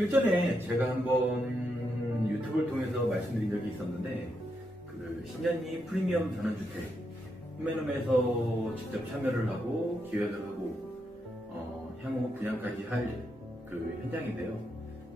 어, 일전에 제가 한번 유튜브를 통해서 말씀드린 적이 있었는데, 그 신년이 프리미엄 전원주택, 후메놈에서 직접 참여를 하고, 기획을 하고, 어, 향후 분양까지 할 그 현장인데요.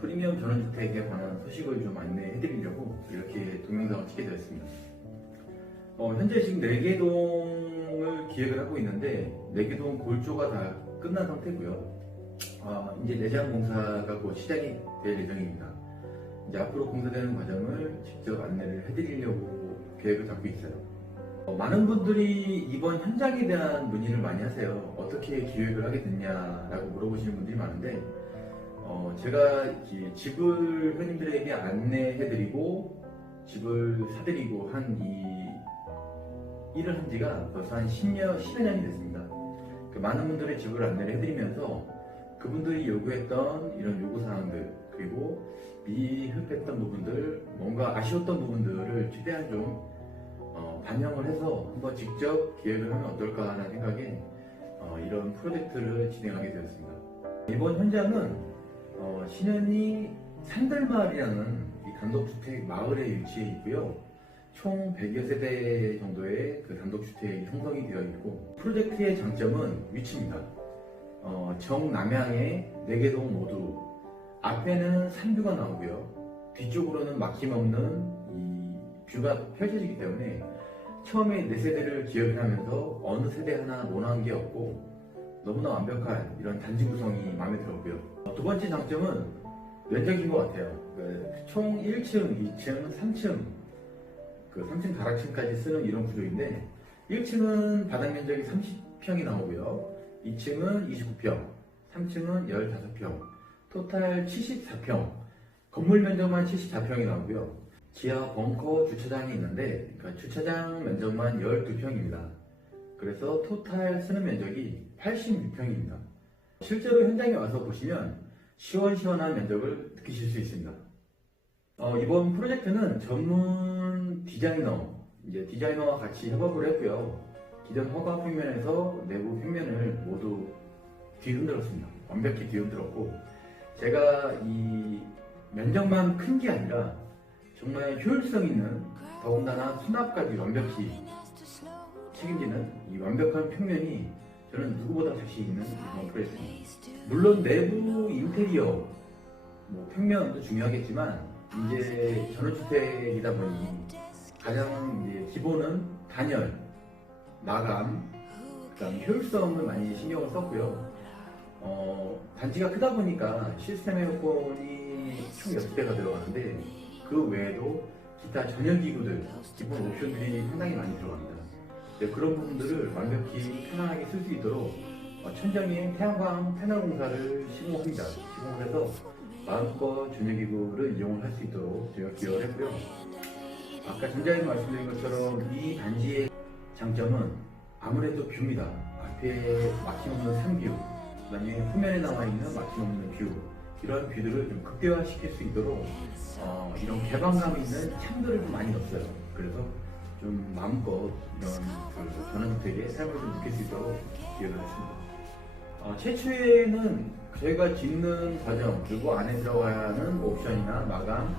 프리미엄 전원주택에 관한 소식을 좀 안내해드리려고 이렇게 동영상을 찍게 되었습니다. 어, 현재 지금 4개 동을 기획을 하고 있는데, 4개 동 골조가 다 끝난 상태고요. 아, 이제 내장 공사가 곧 시작이 될 예정입니다. 이제 앞으로 공사되는 과정을 직접 안내를 해드리려고 계획을 잡고 있어요. 어, 많은 분들이 이번 현장에 대한 문의를 많이 하세요. 어떻게 기획을 하게 됐냐라고 물어보시는 분들이 많은데, 어, 제가 이 집을 회원님들에게 안내해드리고, 집을 사드리고 한 이 일을 한 지가 벌써 한 10년, 10여 년이 됐습니다. 그 많은 분들의 집을 안내를 해드리면서 그분들이 요구했던 이런 요구사항들 그리고 미흡했던 부분들 뭔가 아쉬웠던 부분들을 최대한 좀 어, 반영을 해서 한번 직접 기획을 하면 어떨까 하는 생각에 어, 이런 프로젝트를 진행하게 되었습니다. 이번 현장은 어, 신현이 산들마을이라는 이 단독주택 마을에 위치해 있고요. 총 100여 세대 정도의 그 단독주택이 형성이 되어 있고 프로젝트의 장점은 위치입니다. 어, 정남향의 4개 동 모두 앞에는 산뷰가 나오고요. 뒤쪽으로는 막힘없는 이 뷰가 펼쳐지기 때문에 처음에 4세대를 기억을 하면서 어느 세대 하나 논한 게 없고 너무나 완벽한 이런 단지 구성이 마음에 들었고요. 어, 두 번째 장점은 면적인 것 같아요. 그총 1층, 2층, 3층 그 3층 가락층까지 쓰는 이런 구조인데 1층은 바닥 면적이 30평이 나오고요. 2층은 29평, 3층은 15평, 토탈 74평, 건물 면적만 74평이 나오고요. 지하 벙커 주차장이 있는데, 그러니까 주차장 면적만 12평입니다. 그래서 토탈 쓰는 면적이 86평입니다. 실제로 현장에 와서 보시면 시원시원한 면적을 느끼실 수 있습니다. 어, 이번 프로젝트는 전문 디자이너, 이제 디자이너와 같이 협업을 했고요. 기존 허가 평면에서 내부 평면을 모두 뒤흔들었습니다. 완벽히 뒤흔들었고 제가 이 면적만 큰 게 아니라 정말 효율성 있는 더군다나 수납까지 완벽히 책임지는 이 완벽한 평면이 저는 누구보다 자신 있는 프로젝트입니다. 물론 내부 인테리어 뭐 평면도 중요하겠지만 이제 전원주택이다 보니 가장 이제 기본은 단열, 마감, 그다음 효율성을 많이 신경을 썼고요. 어, 단지가 크다 보니까 시스템 에어컨이 총 6대가 들어가는데 그 외에도 기타 전열 기구들, 기본 옵션들이 상당히 많이 들어갑니다. 네, 그런 부분들을 완벽히 편안하게 쓸 수 있도록 어, 천정인 태양광 패널 공사를 시공합니다. 시공을 해서 마음껏 전열기구를 이용을 할 수 있도록 제가 기여를 했고요. 아까 전자에서 말씀드린 것처럼 이 단지의 장점은 아무래도 뷰입니다. 앞에 막힘없는 산뷰, 그다음에 후면에 나와 있는 막힘없는 뷰, 이런 뷰들을 좀 극대화시킬 수 있도록 어, 이런 개방감 있는 창들을 좀 많이 넣었어요. 그래서 좀 마음껏 이런 그 전원주택의 삶을 좀 느낄 수 있도록 기획을 했습니다. 어, 최초에는 저희가 짓는 과정 그리고 안에 들어가야 하는 옵션이나 마감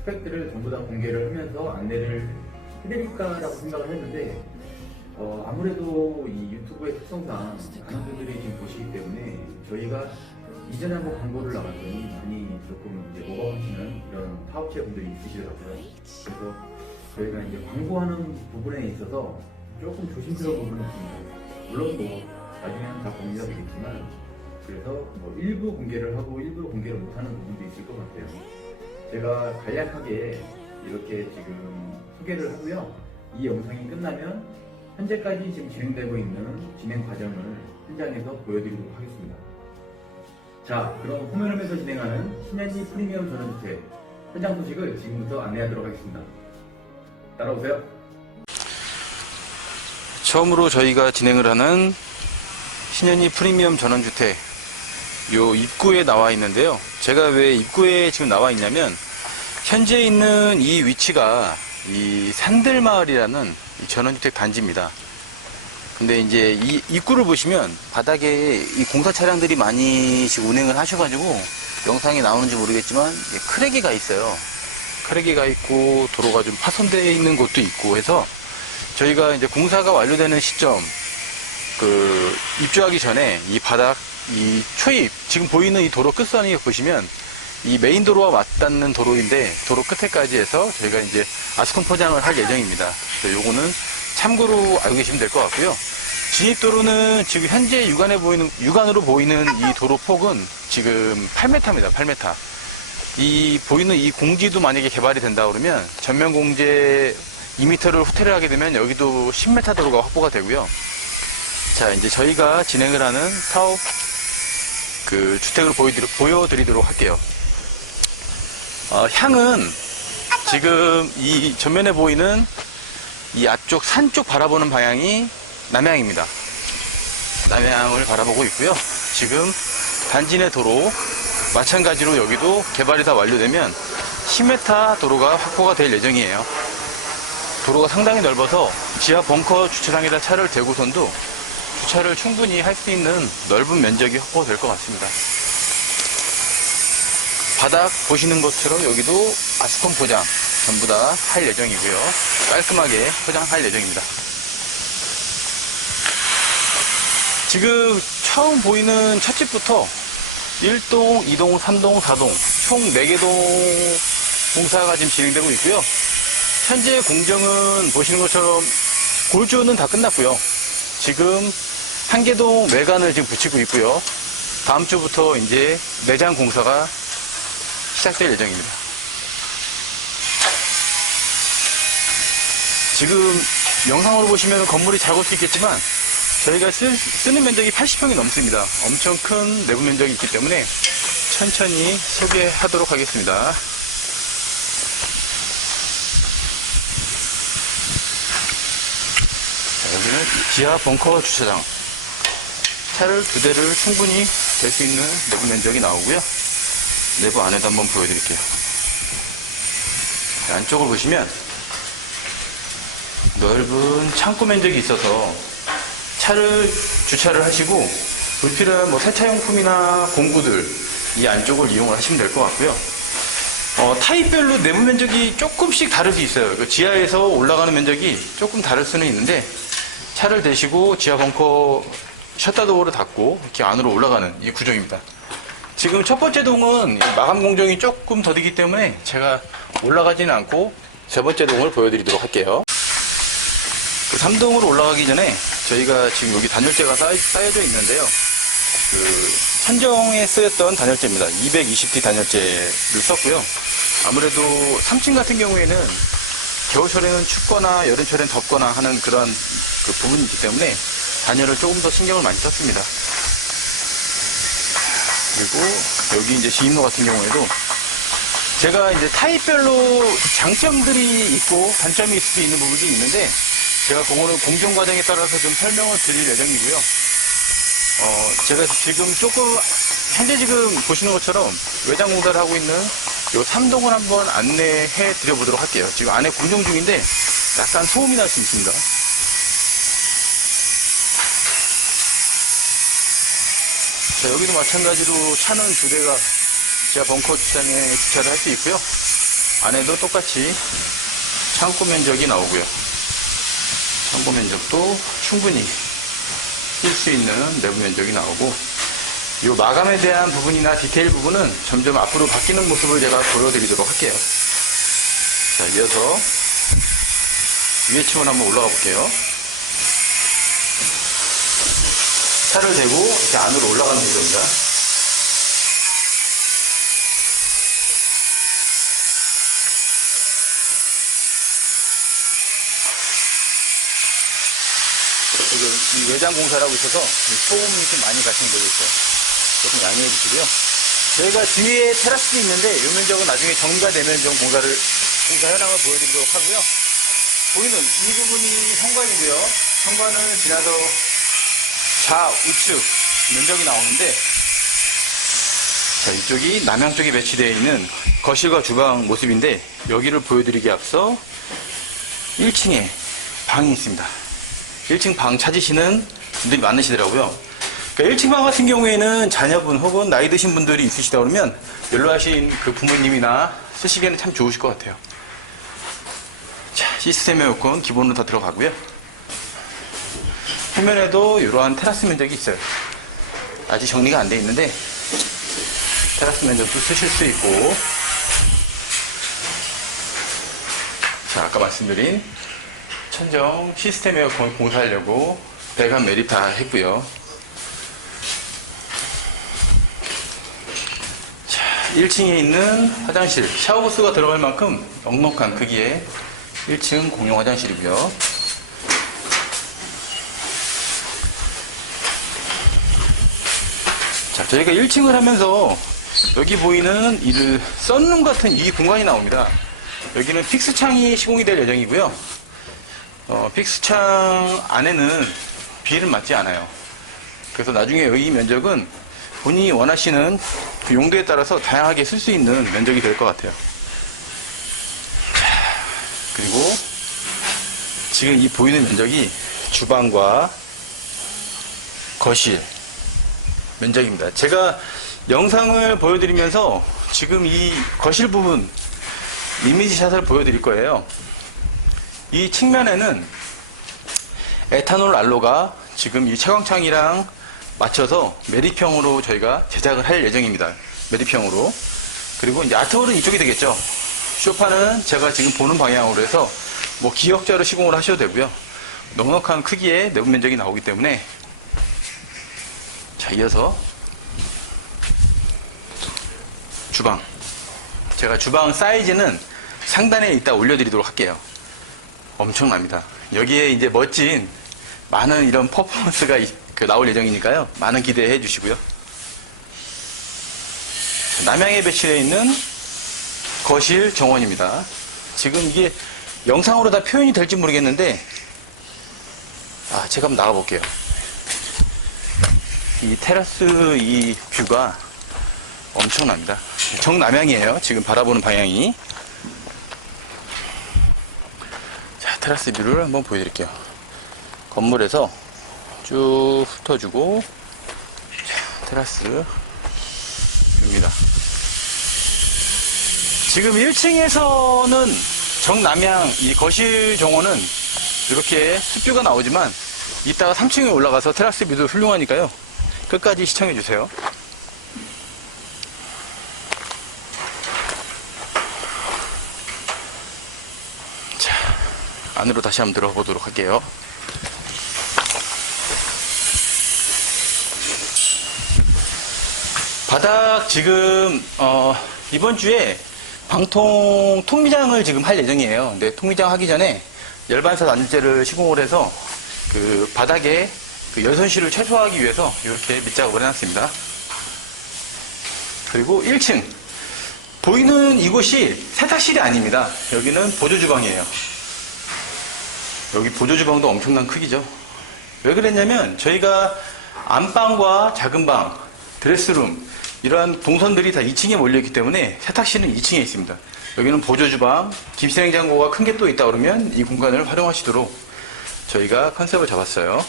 스펙들을 전부 다 공개를 하면서 안내를 해드릴까라고 생각을 했는데 어, 아무래도 이 유튜브의 특성상 많은 분들이 지금 보시기 때문에 저희가 이전에 한번 광고를 나갔더니 많이 조금 이제 오버하시는 이런 파업체 분들이 있으시더라고요. 그래서 저희가 이제 광고하는 부분에 있어서 조금 조심스러운 부분이 있습니다. 물론 뭐 나중에는 다 공개가 되겠지만 그래서 뭐 일부 공개를 하고 일부 공개를 못하는 부분도 있을 것 같아요. 제가 간략하게 이렇게 지금 소개를 하고요. 이 영상이 끝나면 현재까지 지금 진행되고 있는 진행 과정을 현장에서 보여드리도록 하겠습니다. 자, 그럼 후면홈에서 진행하는 신현지 프리미엄 전원주택 현장 소식을 지금부터 안내하도록 하겠습니다. 따라오세요. 처음으로 저희가 진행을 하는 신현이 프리미엄 전원주택 요 입구에 나와 있는데요. 제가 왜 입구에 지금 나와 있냐면 현재 있는 이 위치가 이 산들마을이라는 이 전원주택 단지입니다. 근데 이제 이 입구를 보시면 바닥에 이 공사 차량들이 많이 운행을 하셔가지고 영상이 나오는지 모르겠지만 크레기가 있어요. 크레기가 있고 도로가 좀 파손되어 있는 곳도 있고 해서 저희가 이제 공사가 완료되는 시점 그 입주하기 전에 이 바닥 이 초입 지금 보이는 이 도로 끝선이 보시면 이 메인 도로와 맞닿는 도로인데 도로 끝에까지 해서 저희가 이제 아스콘 포장을 할 예정입니다. 요거는 참고로 알고 계시면 될 것 같고요. 진입도로는 지금 현재 육안에 보이는 육안으로 보이는 이 도로 폭은 지금 8m입니다. 8m. 이 보이는 이 공지도 만약에 개발이 된다 그러면 전면 공제 2m를 후퇴를 하게 되면 여기도 10m 도로가 확보가 되고요. 자, 이제 저희가 진행을 하는 사업 그 주택을 보여드리, 보여드리도록 할게요. 어, 향은 지금 이 전면에 보이는 이 앞쪽 산 쪽 바라보는 방향이 남향입니다. 남향을 바라보고 있고요. 지금 단지 내 도로 마찬가지로 여기도 개발이 다 완료되면 10m 도로가 확보가 될 예정이에요. 도로가 상당히 넓어서 지하 벙커 주차장에다 차를 대고선도 주차를 충분히 할 수 있는 넓은 면적이 확보될 것 같습니다. 바닥 보시는 것처럼 여기도 아스콘 포장 전부 다 할 예정이고요. 깔끔하게 포장할 예정입니다. 지금 처음 보이는 첫 집부터 1동, 2동, 3동, 4동 총 4개 동 공사가 지금 진행되고 있고요. 현재 공정은 보시는 것처럼 골조는 다 끝났고요. 지금 한계동 외관을 지금 붙이고 있고요. 다음 주부터 이제 내장 공사가 시작될 예정입니다. 지금 영상으로 보시면 건물이 작을 수 있겠지만 저희가 쓸- 쓰는 면적이 80평이 넘습니다. 엄청 큰 내부 면적이 있기 때문에 천천히 소개하도록 하겠습니다. 자, 여기는 지하 벙커 주차장. 차를 두 대를 충분히 댈 수 있는 내부 면적이 나오고요. 내부 안에도 한번 보여드릴게요. 자, 안쪽을 보시면 넓은 창고 면적이 있어서 차를 주차를 하시고 불필요한 뭐 세차용품이나 공구들 이 안쪽을 이용을 하시면 될 것 같고요. 어, 타입별로 내부 면적이 조금씩 다를 수 있어요. 그 지하에서 올라가는 면적이 조금 다를 수는 있는데 차를 대시고 지하 벙커 셔터 도어를 닫고 이렇게 안으로 올라가는 이 구조입니다. 지금 첫 번째 동은 이 마감 공정이 조금 더디기 때문에 제가 올라가지는 않고 세 번째 동을 보여드리도록 할게요. 그 3동으로 올라가기 전에 저희가 지금 여기 단열재가 쌓여, 쌓여져 있는데요. 그 선정에 쓰였던 단열재입니다. 220D 단열재를 썼고요. 아무래도 3층 같은 경우에는 겨울철에는 춥거나 여름철에는 덥거나 하는 그런 그 부분이 있기 때문에 단열을 조금 더 신경을 많이 썼습니다. 그리고 여기 이제 지인로 같은 경우에도 제가 이제 타입별로 장점들이 있고 단점이 있을 수 있는 부분이 있는데 제가 그거는 공정 과정에 따라서 좀 설명을 드릴 예정이고요. 어, 제가 지금 조금 현재 지금 보시는 것처럼 외장 공사를 하고 있는 요 3동을 한번 안내해 드려보도록 할게요. 지금 안에 공정 중인데 약간 소음이 날 수 있습니다. 자, 여기도 마찬가지로 차는 두 대가 지하 벙커 주차장에 주차를 할 수 있고요. 안에도 똑같이 창고 면적이 나오고요. 창고 면적도 충분히 쓸 수 있는 내부 면적이 나오고 이 마감에 대한 부분이나 디테일 부분은 점점 앞으로 바뀌는 모습을 제가 보여드리도록 할게요. 자, 이어서 위에 층을 한번 올라가 볼게요. 차를 대고 이렇게 안으로 올라가는 구조입니다. 지금 이 외장 공사라고 있어서 이 소음이 좀 많이 발생되고 있어요. 조금 양해해 주시고요. 저희가 뒤에 테라스도 있는데 이 면적은 나중에 정가되면 좀 공사를 공사 현황을 보여드리도록 하고요. 보이는 이 부분이 현관이고요. 현관을 지나서 좌우측 면적이 나오는데 자 이쪽이 남향 쪽에 배치되어 있는 거실과 주방 모습인데 여기를 보여드리기 앞서 1층에 방이 있습니다. 1층 방 찾으시는 분들이 많으시더라고요. 그러니까 1층 방 같은 경우에는 자녀분 혹은 나이 드신 분들이 있으시다 그러면 연로하신 그 부모님이나 쓰시기에는 참 좋으실 것 같아요. 자, 시스템 에어컨 기본으로 다 들어가고요. 후면에도 이러한 테라스 면적이 있어요. 아직 정리가 안 돼 있는데 테라스 면적도 쓰실 수 있고 자 아까 말씀드린 천정 시스템 에어컨 공사하려고 배관 매립 다 했고요. 자 1층에 있는 화장실 샤워부스가 들어갈 만큼 넉넉한 크기의 1층 공용 화장실이고요. 저희가 1층을 하면서 여기 보이는 이 썬룸 같은 이 공간이 나옵니다. 여기는 픽스 창이 시공이 될 예정이고요. 어, 픽스 창 안에는 비를 맞지 않아요. 그래서 나중에 이 면적은 본인이 원하시는 그 용도에 따라서 다양하게 쓸 수 있는 면적이 될 것 같아요. 자, 그리고 지금 이 보이는 면적이 주방과 거실, 면적입니다. 제가 영상을 보여드리면서 지금 이 거실 부분 이미지 샷을 보여드릴 거예요. 이 측면에는 에탄올 난로가 지금 이 채광창이랑 맞춰서 매립형으로 저희가 제작을 할 예정입니다. 매립형으로. 그리고 이제 아트홀은 이쪽이 되겠죠. 쇼파는 제가 지금 보는 방향으로 해서 뭐 기역자로 시공을 하셔도 되고요. 넉넉한 크기의 내부 면적이 나오기 때문에 자, 이어서 주방. 제가 주방 사이즈는 상단에 이따 올려드리도록 할게요. 엄청납니다. 여기에 이제 멋진 많은 이런 퍼포먼스가 이- 그 나올 예정이니까요. 많은 기대해 주시고요. 자, 남양에 배치되어 있는 거실 정원입니다. 지금 이게 영상으로 다 표현이 될지 모르겠는데, 아, 제가 한번 나가볼게요. 이 테라스 이 뷰가 엄청납니다. 정남향이에요. 지금 바라보는 방향이. 자, 테라스 뷰를 한번 보여드릴게요. 건물에서 쭉 훑어주고, 자, 테라스 뷰입니다. 지금 1층에서는 정남향 이 거실 정원은 이렇게 숲뷰가 나오지만 이따가 3층에 올라가서 테라스 뷰도 훌륭하니까요. 끝까지 시청해주세요. 자, 안으로 다시 한번 들어보도록 할게요. 바닥 지금 어, 이번 주에 방통 통미장을 지금 할 예정이에요. 근데 통미장 하기 전에 열반사 안제를 시공을 해서 그 바닥에 그 열선실을 최소화하기 위해서 이렇게 밑작업을 해놨습니다. 그리고 1층 보이는 이곳이 세탁실이 아닙니다. 여기는 보조주방이에요. 여기 보조주방도 엄청난 크기죠. 왜 그랬냐면 저희가 안방과 작은 방, 드레스룸 이러한 동선들이 다 2층에 몰려있기 때문에 세탁실은 2층에 있습니다. 여기는 보조주방, 김치냉장고가 큰 게 또 있다 그러면 이 공간을 활용하시도록 저희가 컨셉을 잡았어요.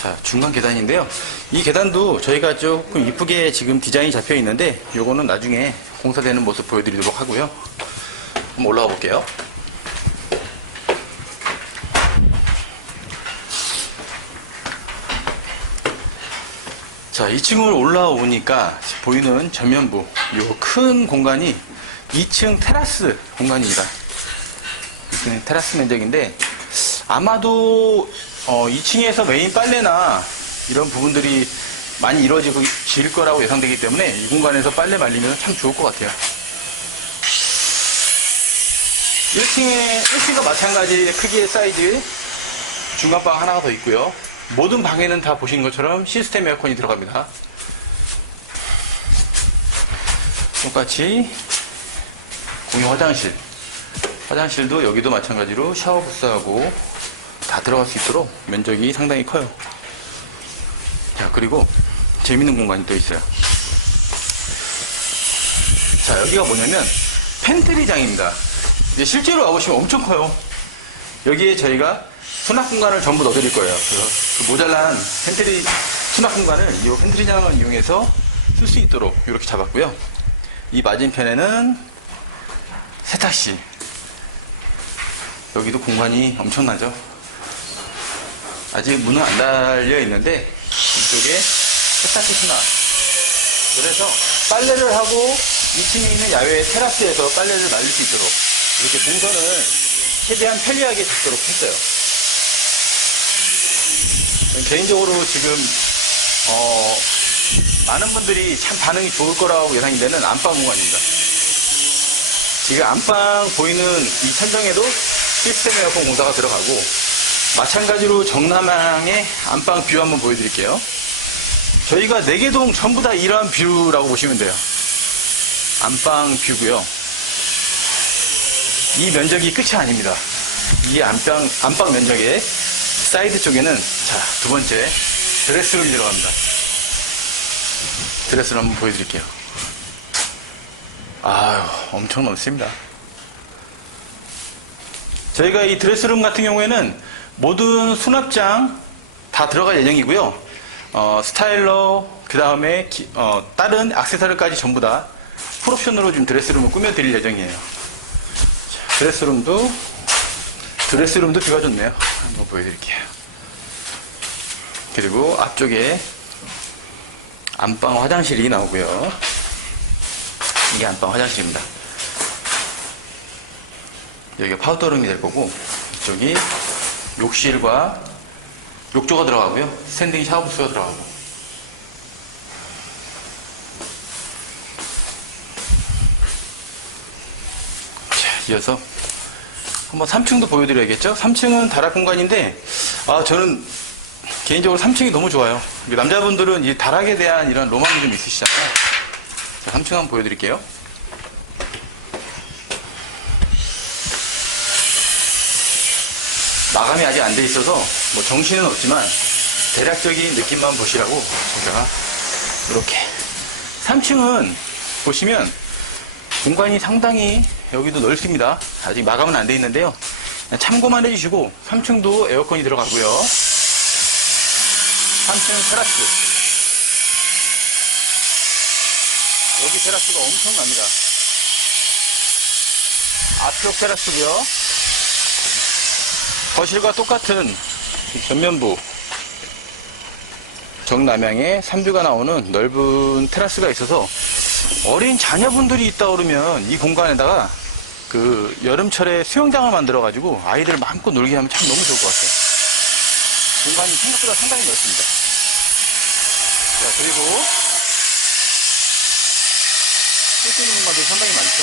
자, 중간 계단인데요. 이 계단도 저희가 조금 이쁘게 지금 디자인이 잡혀 있는데, 요거는 나중에 공사되는 모습 보여드리도록 하고요. 한번 올라가 볼게요. 자, 2층을 올라오니까 보이는 전면부, 요 큰 공간이 2층 테라스 공간입니다. 2층 테라스 면적인데, 아마도 2층에서 메인 빨래나 이런 부분들이 많이 이루어지고 질 거라고 예상되기 때문에 이 공간에서 빨래 말리면 참 좋을 것 같아요. 1층에 1층과 마찬가지 크기의 사이즈 중간방 하나가 더 있고요. 모든 방에는 다 보신 것처럼 시스템 에어컨이 들어갑니다. 똑같이 공용 화장실. 화장실도 여기도 마찬가지로 샤워 부스하고 다 들어갈 수 있도록 면적이 상당히 커요. 자, 그리고 재밌는 공간이 또 있어요. 자, 여기가 뭐냐면 팬트리장입니다. 이제 실제로 와보시면 엄청 커요. 여기에 저희가 수납 공간을 전부 넣어드릴 거예요. 그 모자란 팬트리 수납 공간을 이 팬트리장을 이용해서 쓸 수 있도록 이렇게 잡았고요. 이 맞은편에는 세탁실. 여기도 공간이 엄청나죠. 아직 문은 안 달려 있는데 이쪽에 세탁기 수납. 그래서 빨래를 하고 2층에 있는 야외 테라스에서 빨래를 말릴 수 있도록 이렇게 동선을 최대한 편리하게 잡도록 했어요. 개인적으로 지금 어, 많은 분들이 참 반응이 좋을 거라고 예상이 되는 안방 공간입니다. 지금 안방 보이는 이 천정에도 시스템 에어컨 공사가 들어가고 마찬가지로 정남향의 안방 뷰 한번 보여드릴게요. 저희가 4개 동 전부 다 이러한 뷰라고 보시면 돼요. 안방 뷰고요. 이 면적이 끝이 아닙니다. 이 안방, 안방 면적의 사이드 쪽에는 자, 두 번째 드레스룸이 들어갑니다. 드레스룸 한번 보여드릴게요. 아유, 엄청 넓습니다. 저희가 이 드레스룸 같은 경우에는 모든 수납장 다 들어갈 예정이고요. 어, 스타일러, 그 다음에 다른 액세서리까지 전부 다 풀옵션으로 지금 드레스룸을 꾸며드릴 예정이에요. 자, 드레스룸도 드레스룸도 뷰가 좋네요. 한번 보여드릴게요. 그리고 앞쪽에 안방 화장실이 나오고요. 이게 안방 화장실입니다. 여기가 파우더룸이 될 거고 이쪽이 욕실과 욕조가 들어가고요. 스탠딩 샤워부스가 들어가고 자, 이어서 한번 3층도 보여드려야겠죠? 3층은 다락 공간인데 아 저는 개인적으로 3층이 너무 좋아요. 남자분들은 이 다락에 대한 이런 로망이 좀 있으시잖아요. 자, 3층 한번 보여드릴게요. 마감이 아직 안 돼 있어서 뭐 정신은 없지만 대략적인 느낌만 보시라고 제가 이렇게 3층은 보시면 공간이 상당히 여기도 넓습니다. 아직 마감은 안 돼 있는데요. 참고만 해주시고 3층도 에어컨이 들어가고요. 3층 테라스. 여기 테라스가 엄청납니다. 앞쪽 테라스고요. 거실과 똑같은 이 전면부 정남향에 3뷰가 나오는 넓은 테라스가 있어서 어린 자녀분들이 있다 그러면 이 공간에다가 그 여름철에 수영장을 만들어 가지고 아이들을 마음껏 놀게 하면 참 너무 좋을 것 같아요. 공간이 생각보다 상당히 넓습니다. 자 그리고 쓸수 있는 공간도 상당히 많죠.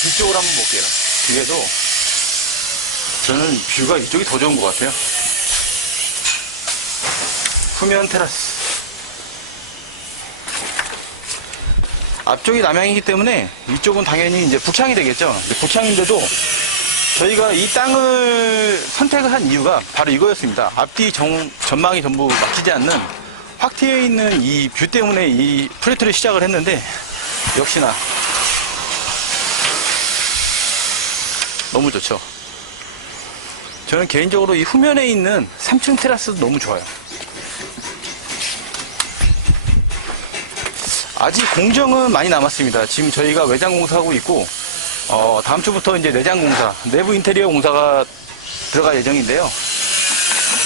뒤쪽으로 한번 볼게요. 뒤에도 저는 뷰가 이쪽이 더 좋은 것 같아요. 후면 테라스. 앞쪽이 남향이기 때문에 이쪽은 당연히 이제 북향이 되겠죠. 북향인데도 저희가 이 땅을 선택을 한 이유가 바로 이거였습니다. 앞뒤 정- 전망이 전부 막히지 않는 확 트여 있는 이 뷰 때문에 이 프레트를 시작을 했는데 역시나 너무 좋죠. 저는 개인적으로 이 후면에 있는 3층 테라스도 너무 좋아요. 아직 공정은 많이 남았습니다. 지금 저희가 외장 공사하고 있고, 어, 다음 주부터 이제 내장 공사, 내부 인테리어 공사가 들어갈 예정인데요.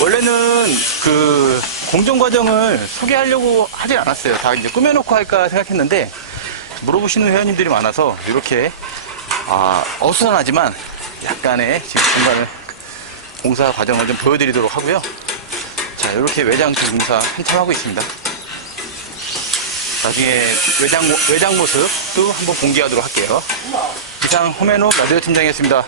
원래는 그 공정 과정을 소개하려고 하진 않았어요. 다 이제 꾸며놓고 할까 생각했는데, 물어보시는 회원님들이 많아서 이렇게, 아, 어수선하지만 약간의 지금 중간에 공사 과정을 좀 보여드리도록 하고요. 자, 이렇게 외장 공사 한참 하고 있습니다. 나중에 외장, 모- 외장 모습도 한번 공개하도록 할게요. 이상 호메노 라디오 팀장이었습니다.